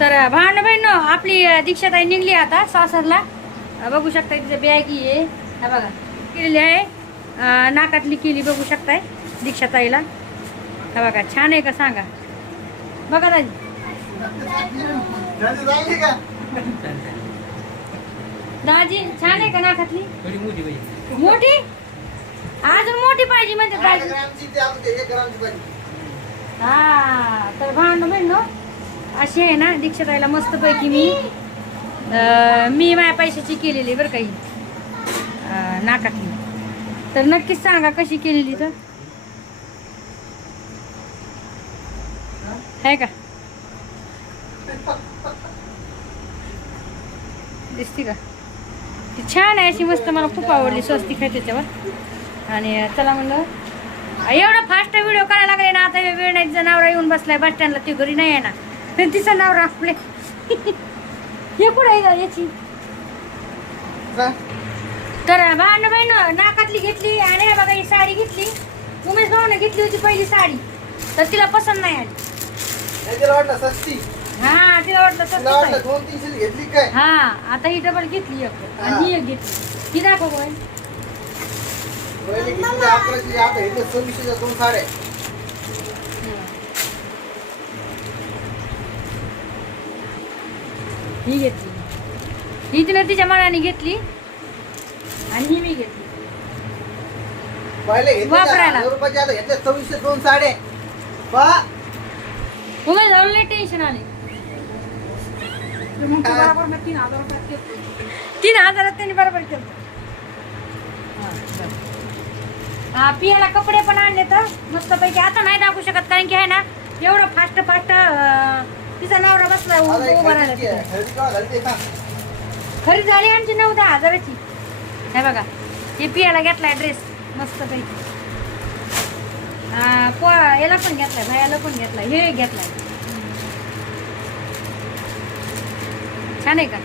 तर भांड बहीण आपली दीक्षाताई निघली आता सासरला. बघू शकताय तिचं बॅगी आहे. हा बघा केलेली आहे. नाकातली केली बघू शकताय दीक्षाताईला. हा बघा छान आहे का सांगा? बघा का? दाजी छान आहे का नाकातली? मोठी अजून मोठी पाहिजे दाजी. पाहिजे. हा तर भांड बहीण अशी आहे ना दीक्षाताईला मस्तपैकी मी मी माझ्या पैशाची केलेली बरं काही अं, नाकातली. तर नक्कीच सांगा कशी केलेली तर? आहे का? दिसते का? ती छान आहे अशी मस्त मला खूप आवडली स्वस्ती खाय त्याच्यावर. आणि चला म्हणलं एवढा फास्ट व्हिडिओ करायला लागले ना आता वेळ नाही जनावर येऊन बसलाय बस स्टँडला ती घरी नाही आहे ना तिचा नवरा आपले हे कुठं आहे गं याची. तर बहीण नाकातली घेतली आणि हे बघा ही साडी घेतली. उमेश भाऊने घेतली होती पहिली साडी. तर तिला पसंत नाही आली. तिला वाटलं सस्ती. हा तिला वाटलं. दोन तीनशे घेतली काय? हा आता ही डबल घेतली एक. आणि ही एक घेतली. ही दाखव सव्वीसशेच्या दोन साड्या ही घेतली. ही तिने तिच्या मनाने घेतली आणि ही मी घेतली. पहिले घेतले वापरायला. हजार रुपयाचे आता घेतले सव्वीसशे दोन साडे. पा उमेश जाऊन लई टेन्शन आले. तीन हजारात त्यांनी बरोबर केलं. हा पियाला कपडे पण आणले तर मस्तपैकी. आता नाही दाखवू शकत कारण की आहे ना एवढं फास्ट फास्ट तिचा नवरा बसला उभं राहिला. तिथं. खरी झाली आमची नऊ दहा हजाराची हे बघा हे पियाला घेतलाय ड्रेस मस्तपैकी हा, पो याला पण घेतलाय भायाला पण घेतलाय हे घेतलाय छान आहे का